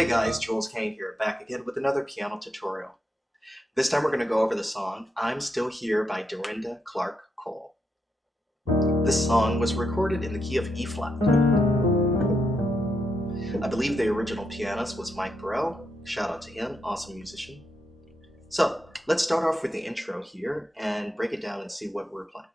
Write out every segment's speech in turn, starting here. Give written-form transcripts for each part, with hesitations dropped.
Hey guys, Jules Kain here, back again with another piano tutorial. This time we're going to go over the song I'm Still Here by Dorinda Clark Cole. This song was recorded in the key of E flat. I believe the original pianist was Bereal. Shout out to him, awesome musician. So let's start off with the intro here and break it down and see what we're playing.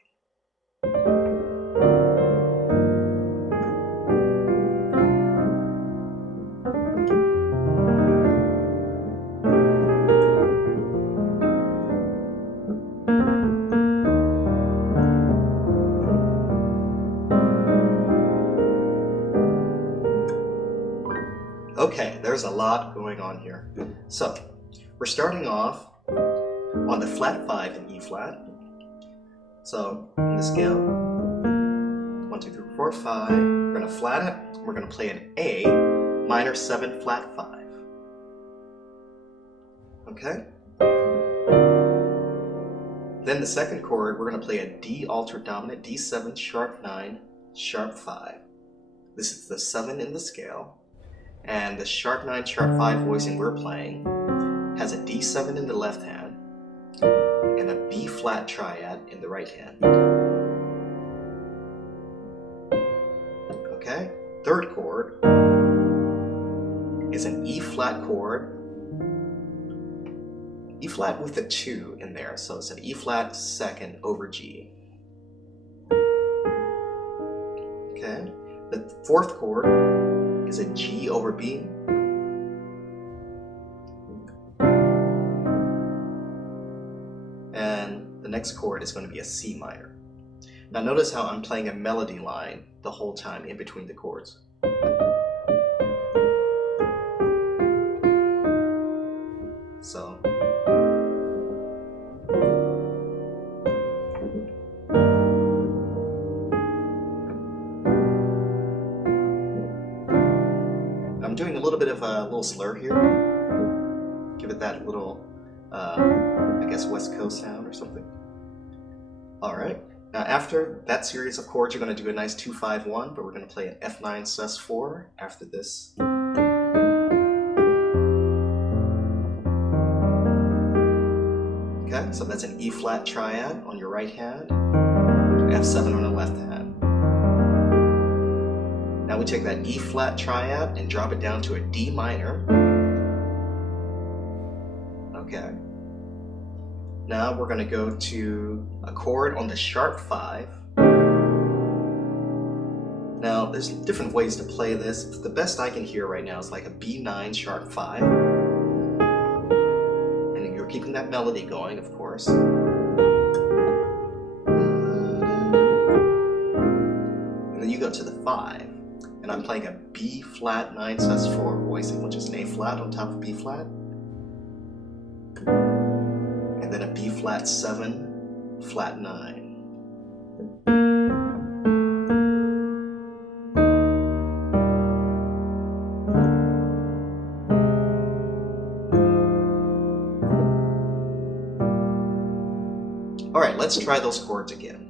Okay, there's a lot going on here. So, we're starting off on the flat 5 in E flat. So, in the scale, 1, 2, 3, 4, 5, we're going to flat it, we're going to play an A minor 7 flat 5. Okay? Then the second chord, we're going to play a D altered dominant, D7 sharp 9, sharp 5. This is the 7 in the scale. And the sharp 9, sharp 5 voicing we're playing has a D7 in the left hand and a B flat triad in the right hand. Okay, third chord is an E flat chord, E flat with a 2 in there, so it's an E flat second over G. Okay, the fourth chord is a G over B. And the next chord is going to be a C minor. Now notice how I'm playing a melody line the whole time in between the chords. So I'm doing a little bit of a little slur here. Give it that little, I guess, West Coast sound or something. Alright, now after that series of chords, you're going to do a nice 2-5-1, but we're going to play an F9 sus4 after this. Okay, so that's an E flat triad on your right hand, F7 on the left hand. Now we take that E flat triad and drop it down to a D minor. Okay. Now we're going to go to a chord on the sharp 5. Now there's different ways to play this. The best I can hear right now is like a B9 sharp 5. And you're keeping that melody going, of course. And then you go to the 5. And I'm playing a B flat 9 sus4 voicing, which is an A flat on top of B flat. And then a B flat 7, flat 9. Alright, let's try those chords again.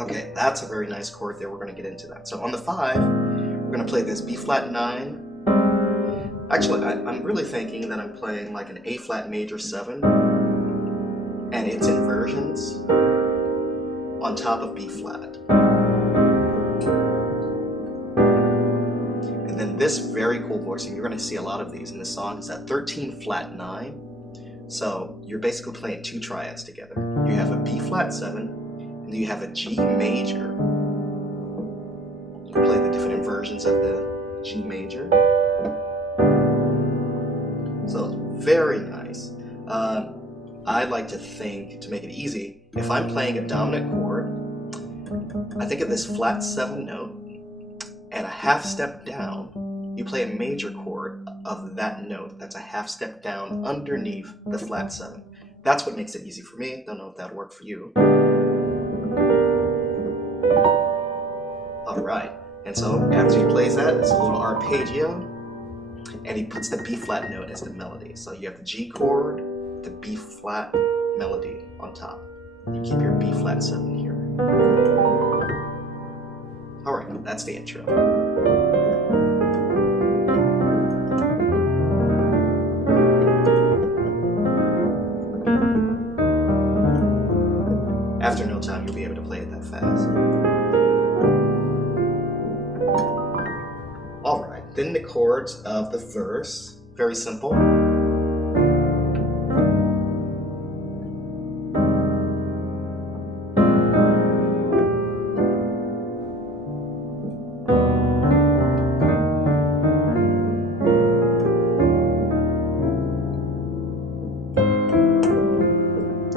Okay, that's a very nice chord there. We're going to get into that. So on the 5, we're going to play this B flat 9. Actually, I'm really thinking that I'm playing like an A flat major 7 and its inversions on top of B flat. And then this very cool voicing, you're going to see a lot of these in this song, is that 13 flat 9. So you're basically playing 2 triads together. You have a B flat 7 and you have a G major. You play the different inversions of the G major. So very nice. I like to think, to make it easy, if I'm playing a dominant chord, I think of this flat 7 note, and a half step down, you play a major chord of that note. That's a half step down underneath the flat 7. That's what makes it easy for me. Don't know if that'll work for you. All right, and so after he plays that, it's a little arpeggio, and he puts the B flat note as the melody. So you have the G chord, the B flat melody on top. You keep your B flat 7 here. All right, that's the intro. After no time, you'll be able to play it that fast. All right, then the chords of the verse, very simple.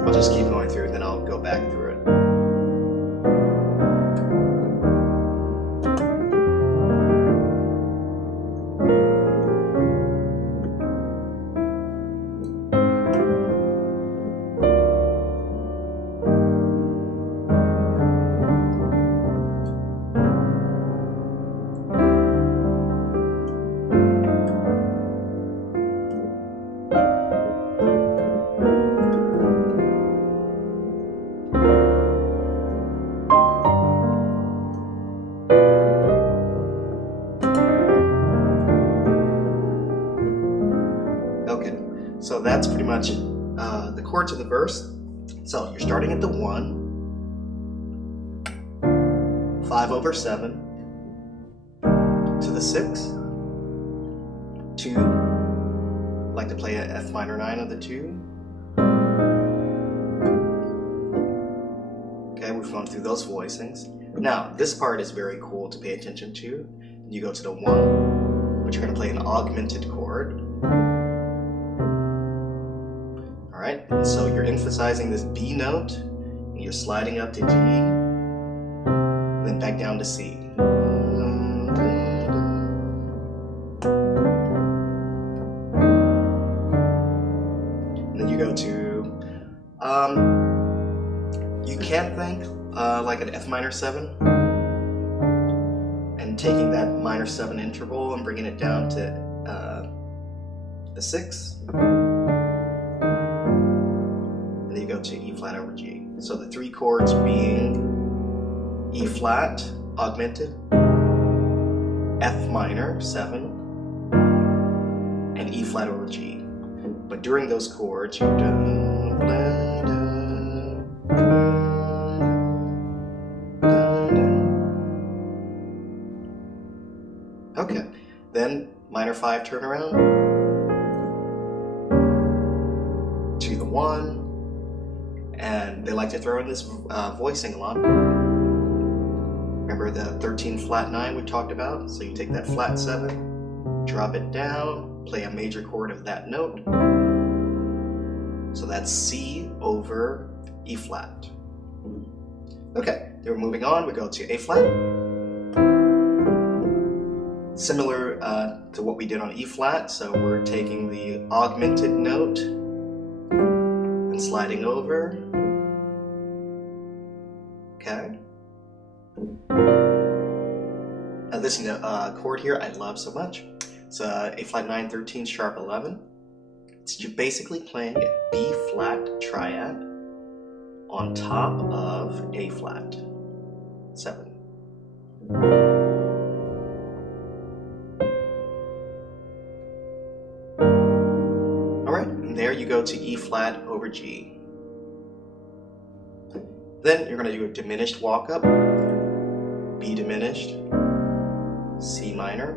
I'll just keep going through, then I'll go back through it. So that's pretty much the chords of the verse. So you're starting at the 1, 5/7, to the 6, 2, like to play a F minor 9 on the 2. Okay, we've gone through those voicings. Now, this part is very cool to pay attention to. You go to the 1, but you're going to play an augmented chord. Alright, so you're emphasizing this B note, and you're sliding up to D, then back down to C. And then you go to, you can think like an F minor 7, and taking that minor 7 interval and bringing it down to the 6. Go to E flat over G. So the 3 chords being E flat, augmented, F minor, 7, and E flat over G. But during those chords, you okay, then minor 5 turnaround to the 1. And they like to throw in this voicing a lot. Remember the 13 flat 9 we talked about? So you take that flat 7, drop it down, play a major chord of that note. So that's C over E flat. Okay, then we're moving on. We go to A flat. Similar to what we did on E flat. So we're taking the augmented note and sliding over. Okay. Now this chord here I love so much. It's A flat 9, 13, sharp 11. It's basically playing a B flat triad on top of A flat 7. Alright, and there you go to E flat over G. Then you're going to do a diminished walk up, B diminished, C minor,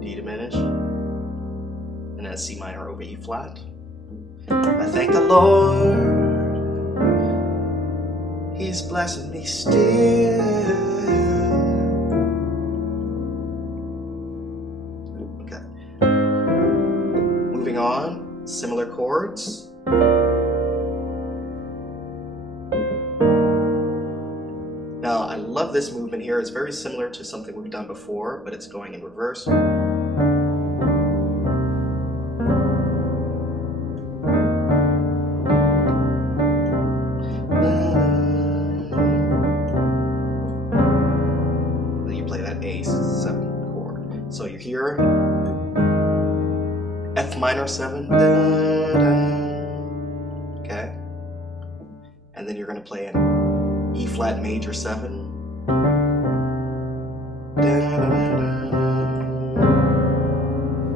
D diminished, and then C minor over E flat. I thank the Lord, He's blessing me still. Okay. Moving on, similar chords. Now, I love this movement here. It's very similar to something we've done before, but it's going in reverse. So you're here, F minor 7, da, da, okay? And then you're going to play an E flat major 7, da, da, da, da,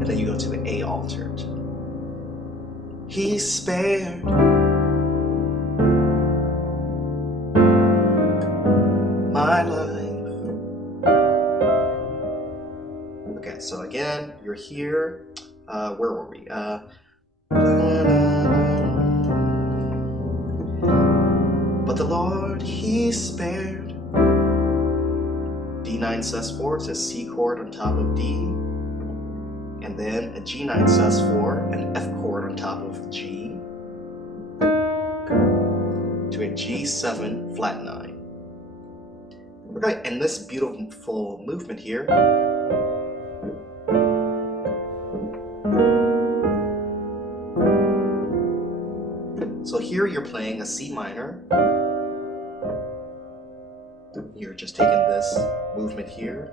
and then you go to the A altered. He spared my life. Okay, so again, you're here. Where were we? But the Lord, He spared. D9 sus4, it's a C chord on top of D. And then a G9 sus4, an F chord on top of G. To a G7 flat 9. We're going to end this beautiful movement here. So here you're playing a C minor. You're just taking this movement here.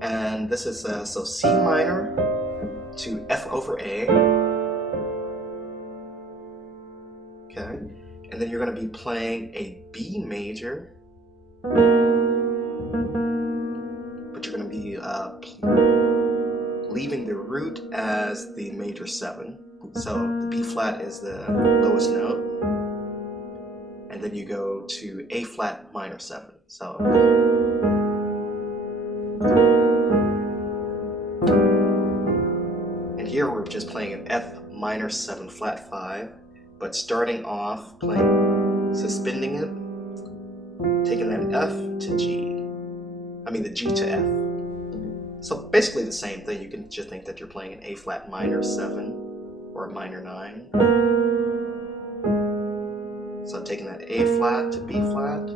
And this is so C minor to F over A. Okay. And then you're going to be playing a B major. But you're going to be leaving the root as the major 7. So the B flat is the lowest note. And then you go to A flat minor 7. So and here we're just playing an F minor 7 flat 5, but starting off playing, suspending it, taking that F to G. I mean the G to F. So basically the same thing. You can just think that you're playing an A flat minor 7 or a minor 9. So taking that A flat to B flat.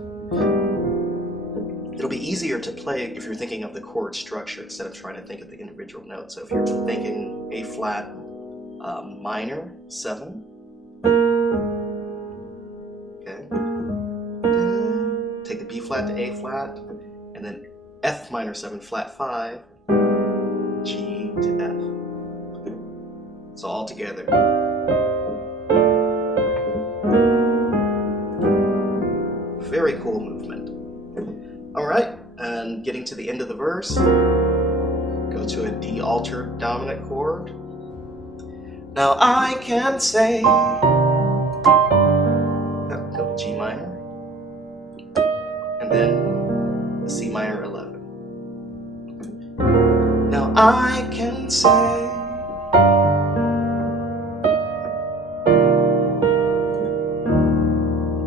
It'll be easier to play if you're thinking of the chord structure instead of trying to think of the individual notes. So if you're thinking A flat minor 7, okay, take the B flat to A flat, and then F minor 7 flat 5, G to F. So all together. Very cool movement. Alright, and getting to the end of the verse, go to a D altered dominant chord. Now I can say, go G minor, and then a C minor 11. Now I can say,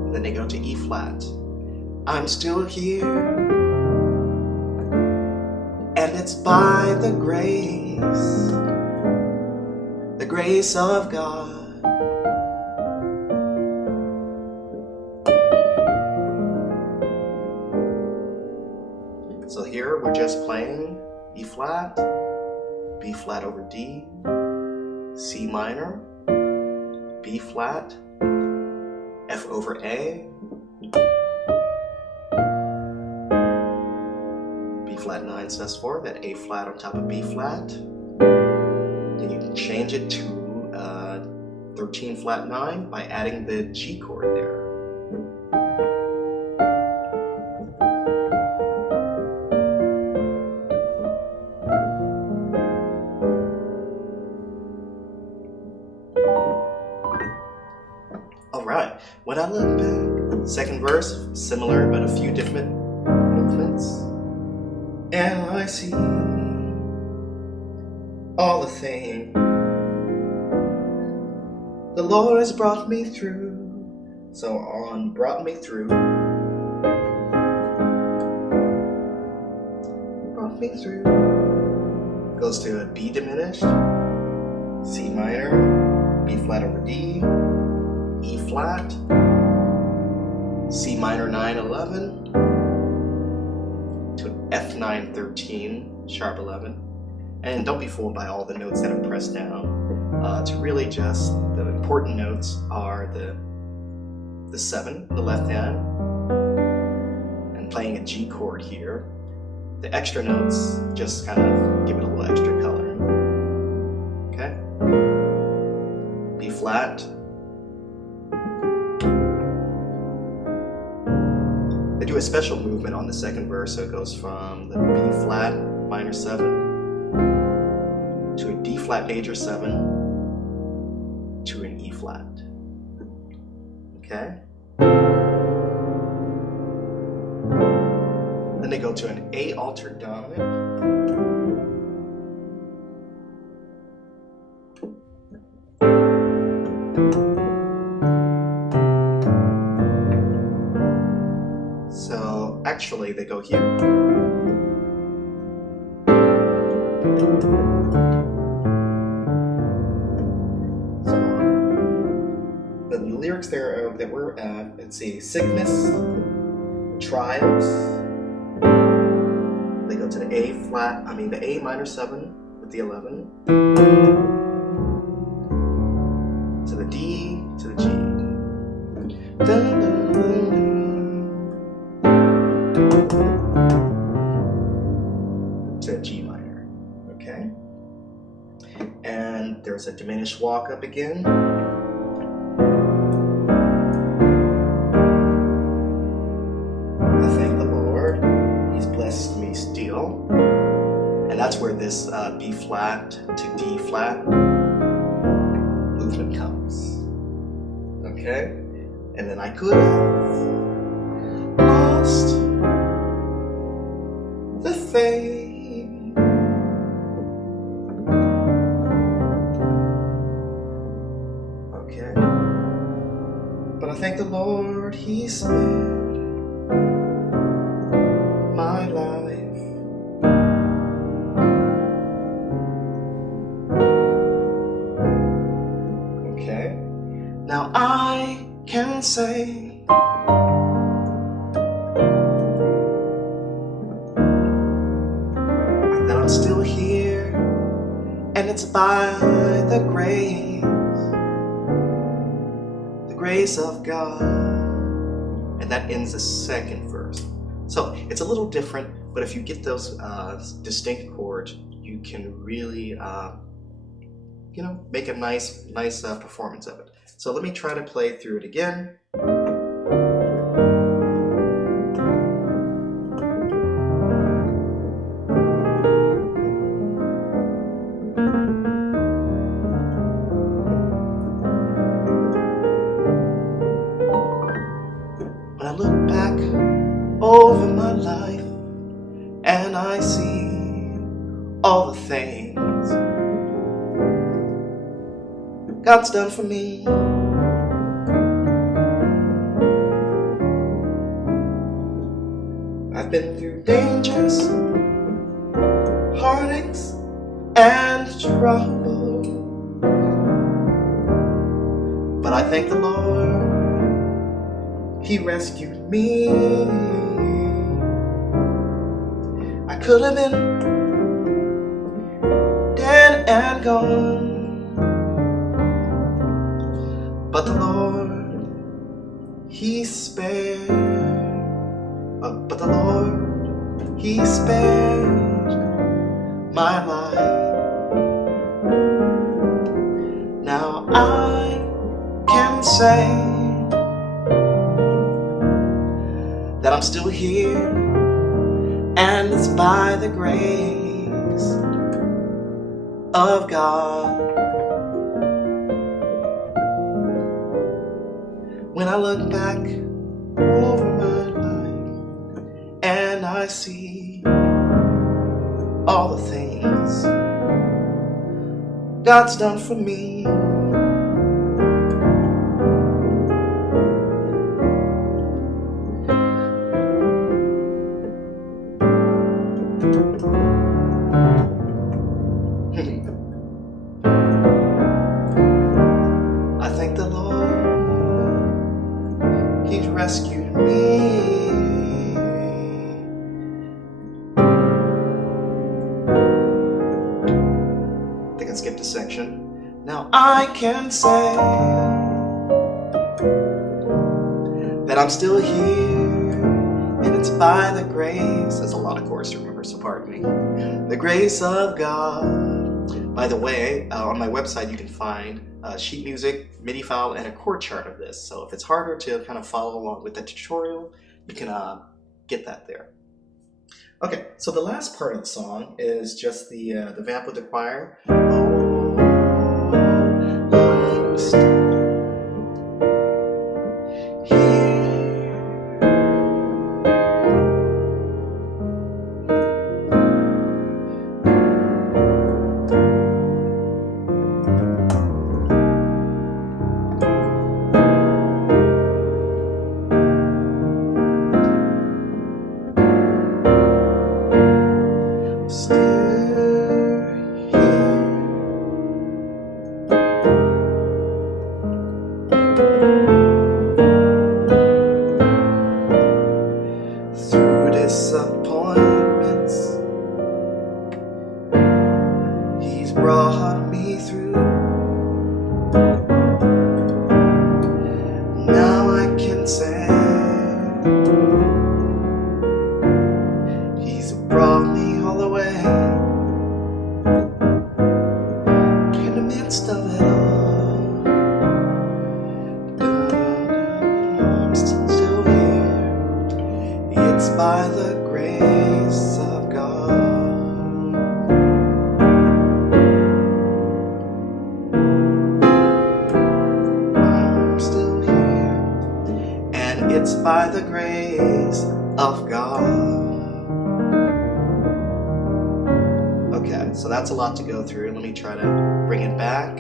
and then they go to E flat. I'm still here, and it's by the grace of God. So here we're just playing E flat, B flat over D, C minor, B flat, F over A, flat 9 sus4, that A flat on top of B flat. Then you can change it to 13 flat 9 by adding the G chord there. Alright, when I look back, second verse, similar but a few different movements. And I see all the things the Lord has brought me through. So on, brought me through. Brought me through. Goes to a B diminished, C minor, B flat over D, E flat, C minor 9 11. To F9 13, sharp 11. And don't be fooled by all the notes that are pressed down. It's really just, the important notes are the 7 in the left hand, and playing a G chord here, the extra notes just kind of give it a little extra color. Okay? B flat. They do a special movement on the second verse, so it goes from the B flat minor 7 to a D flat major 7 to an E flat. Okay? Then they go to an A altered dominant. So actually they go here. So the lyrics there that we're at, let's see, sickness, trials. They go to the A flat, the A minor 7 with the 11, to the D, to the G. Dun, dun, dun, dun. To G minor, okay? And there's a diminished walk up again. And that's where this B flat to D flat movement comes. Okay? And then I could have lost the faith. Okay? But I thank the Lord, He spared my life. Now I can say that I'm still here, and it's by the grace of God. And that ends the second verse. So it's a little different, but if you get those distinct chords, you can really make a nice performance of it. So let me try to play through it again. When I look back over my life and I see all the things God's done for me. I've been through dangers, heartaches, and trouble, but I thank the Lord, He rescued me. I could have been dead and gone, but the Lord, He spared. But the Lord, He spared my life. Now I can say that I'm still here, and it's by the grace of God. When I look back over my life and I see all the things God's done for me, I thank the Lord, He's rescued me. I think I skipped a section. Now I can say that I'm still here, and it's by the grace. There's a lot of chords to remember, so pardon me. The grace of God. By the way, on my website you can find sheet music, MIDI file, and a chord chart of this. So if it's harder to kind of follow along with the tutorial, you can get that there. Okay, so the last part of the song is just the vamp with the choir. Oh, I'm still here. Through disappointments, He's brought me through. Now I can say He's brought me all the way. In the midst of it all, I'm still here. It's by the grace of God. I'm still here, and it's by the grace of God. Okay, so that's a lot to go through. Let me try to bring it back.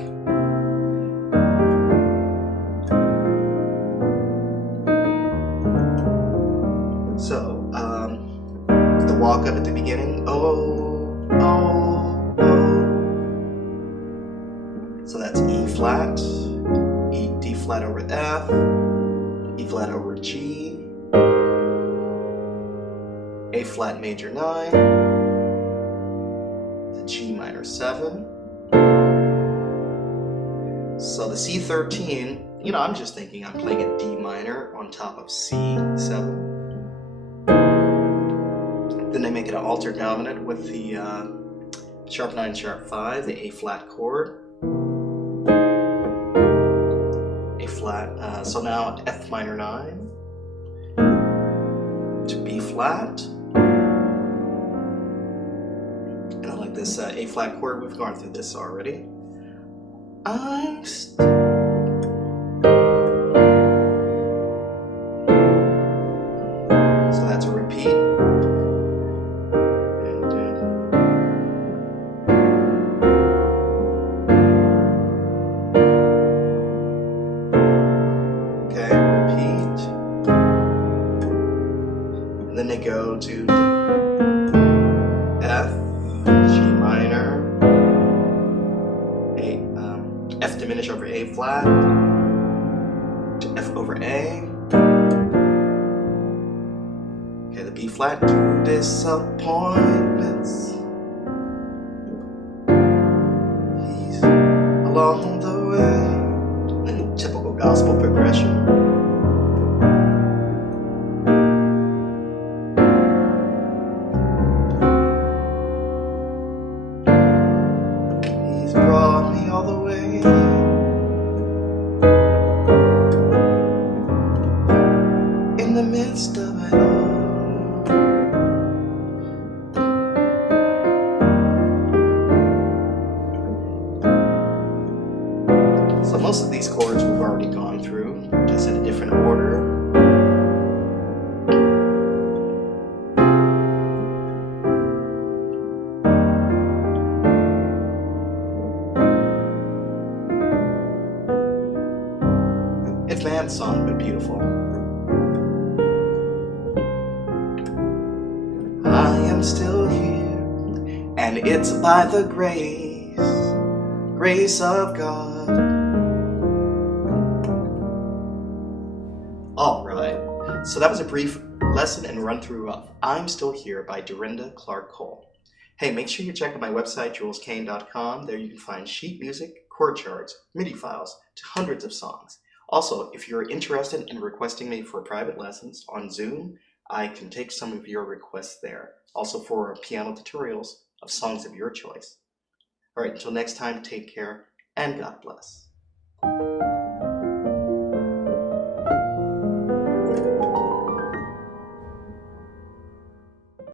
So, the walk up at the beginning. Oh, oh, oh. So that's E flat, D flat over F, E flat over G, A flat major 9, the G minor 7. So the C13, you know, I'm just thinking I'm playing a D minor on top of C7. Then they make it an altered dominant with the sharp 9, sharp 5, the A flat chord. A flat, so now F minor 9 to B flat. And I like this A flat chord, we've gone through this already. I'm still. So that's a repeat. Okay, repeat. And then they go to F, G minor, F diminished over A flat, to F over A. Okay, the B flat, to disappointments. He's along the way. And typical gospel progression. He's brought me all the way. In the midst of it all. So most of these chords we've already gone through, just in a different order. Advanced song, but beautiful. I am still here, and it's by the grace of God. Alright, so that was a brief lesson and run through of I'm Still Here by Dorinda Clark Cole. Hey, make sure you check out my website, juleskain.com. There you can find sheet music, chord charts, MIDI files to hundreds of songs. Also, if you're interested in requesting me for private lessons on Zoom, I can take some of your requests there. Also for piano tutorials of songs of your choice. All right, until next time, take care and God bless.